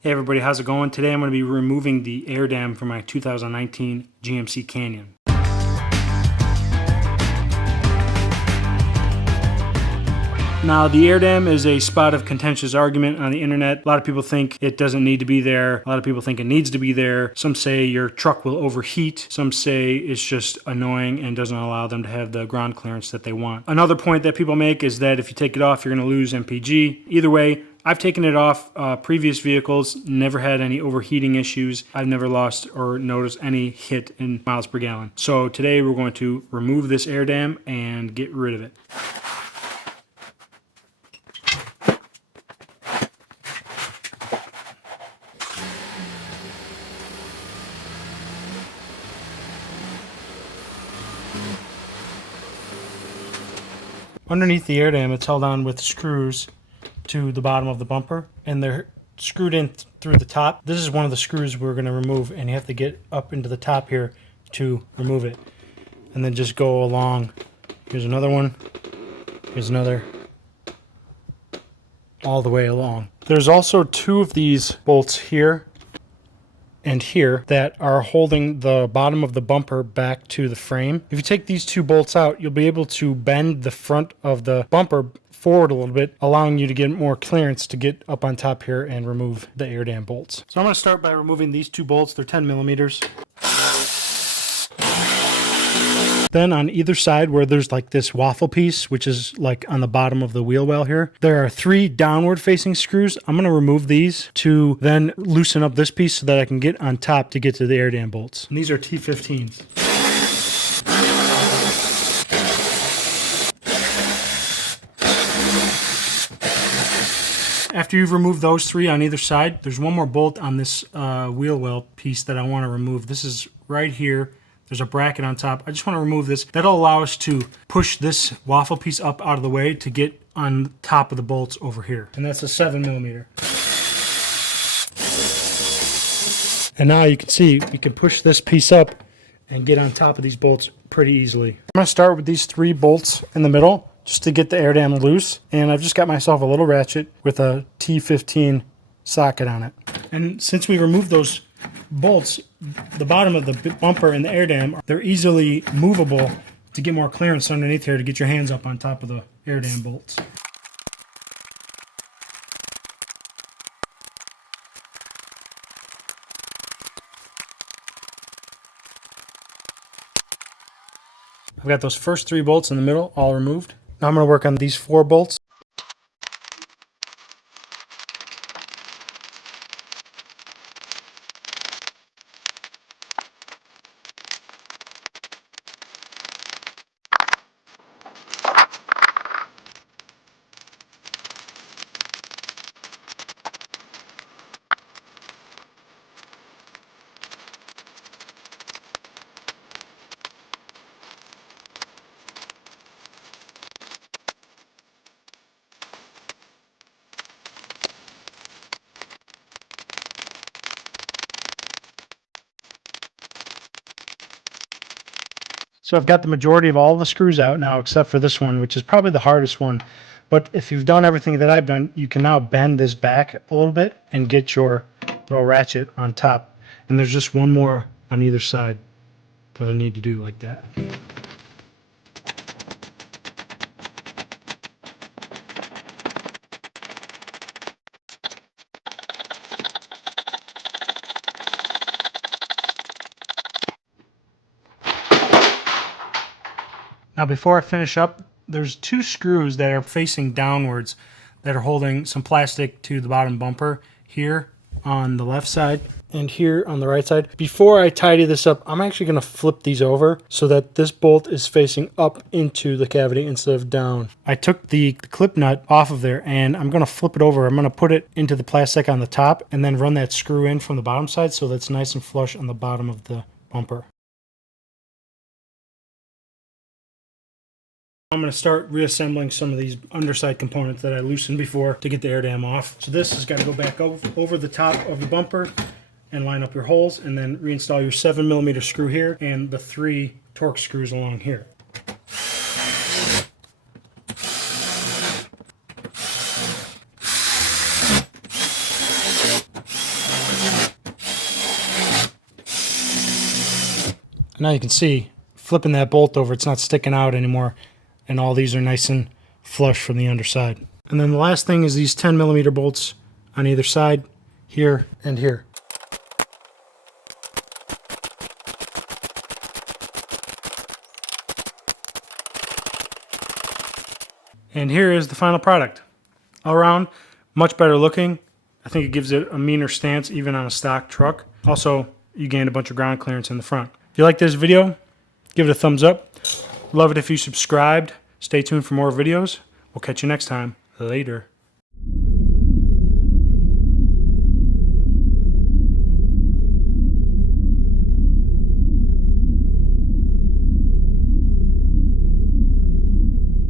Hey everybody, how's it going? Today I'm going to be removing the air dam from my 2019 GMC Canyon. Now, the air dam is a spot of contentious argument on the internet. A lot of people think it doesn't need to be there. A lot of people think it needs to be there. Some say your truck will overheat. Some say it's just annoying and doesn't allow them to have the ground clearance that they want. Another point that people make is that if you take it off, you're going to lose MPG. Either way, I've taken it off previous vehicles, never had any overheating issues. I've never lost or noticed any hit in miles per gallon. So today we're going to remove this air dam and get rid of it. Underneath the air dam, it's held on with screws to the bottom of the bumper, and they're screwed in through the top. This is one of the screws we're going to remove, and you have to get up into the top here to remove it. And then just go along. Here's another one. Here's another. All the way along. There's also two of these bolts here and here that are holding the bottom of the bumper back to the frame. If you take these two bolts out, you'll be able to bend the front of the bumper forward a little bit, allowing you to get more clearance to get up on top here and remove the air dam bolts. So I'm going to start by removing these two bolts. They're 10 millimeters. Then on either side where there's like this waffle piece, which is like on the bottom of the wheel well here, there are 3 downward facing screws. I'm going to remove these to then loosen up this piece so that I can get on top to get to the air dam bolts. And these are T15s. After you've removed those 3 on either side, there's one more bolt on this wheel well piece that I want to remove. This is right here. There's a bracket on top. I just want to remove this. That'll allow us to push this waffle piece up out of the way to get on top of the bolts over here. And that's a 7 millimeter. And now you can see we can push this piece up and get on top of these bolts pretty easily. I'm going to start with these 3 bolts in the middle just to get the air dam loose. And I've just got myself a little ratchet with a T15 socket on it. And since we removed those bolts, the bottom of the bumper and the air dam, they're easily movable to get more clearance underneath here to get your hands up on top of the air dam bolts. I've got those first 3 bolts in the middle all removed. Now I'm going to work on these 4 bolts. So I've got the majority of all the screws out now, except for this one, which is probably the hardest one. But if you've done everything that I've done, you can now bend this back a little bit and get your little ratchet on top. And there's just one more on either side that I need to do like that. Now before I finish up, there's 2 screws that are facing downwards that are holding some plastic to the bottom bumper here on the left side and here on the right side. Before I tidy this up, I'm actually going to flip these over so that this bolt is facing up into the cavity instead of down. I took the clip nut off of there and I'm going to flip it over. I'm going to put it into the plastic on the top and then run that screw in from the bottom side so that's nice and flush on the bottom of the bumper. I'm going to start reassembling some of these underside components that I loosened before to get the air dam off. So this has got to go back over the top of the bumper and line up your holes and then reinstall your 7 millimeter screw here and the 3 torque screws along here. And now you can see, flipping that bolt over, it's not sticking out anymore. And all these are nice and flush from the underside. And then the last thing is these 10mm bolts on either side, here and here. And here is the final product. All around, much better looking. I think it gives it a meaner stance even on a stock truck. Also, you gain a bunch of ground clearance in the front. If you like this video, give it a thumbs up. Love it if you subscribed. Stay tuned for more videos. We'll catch you next time. Later.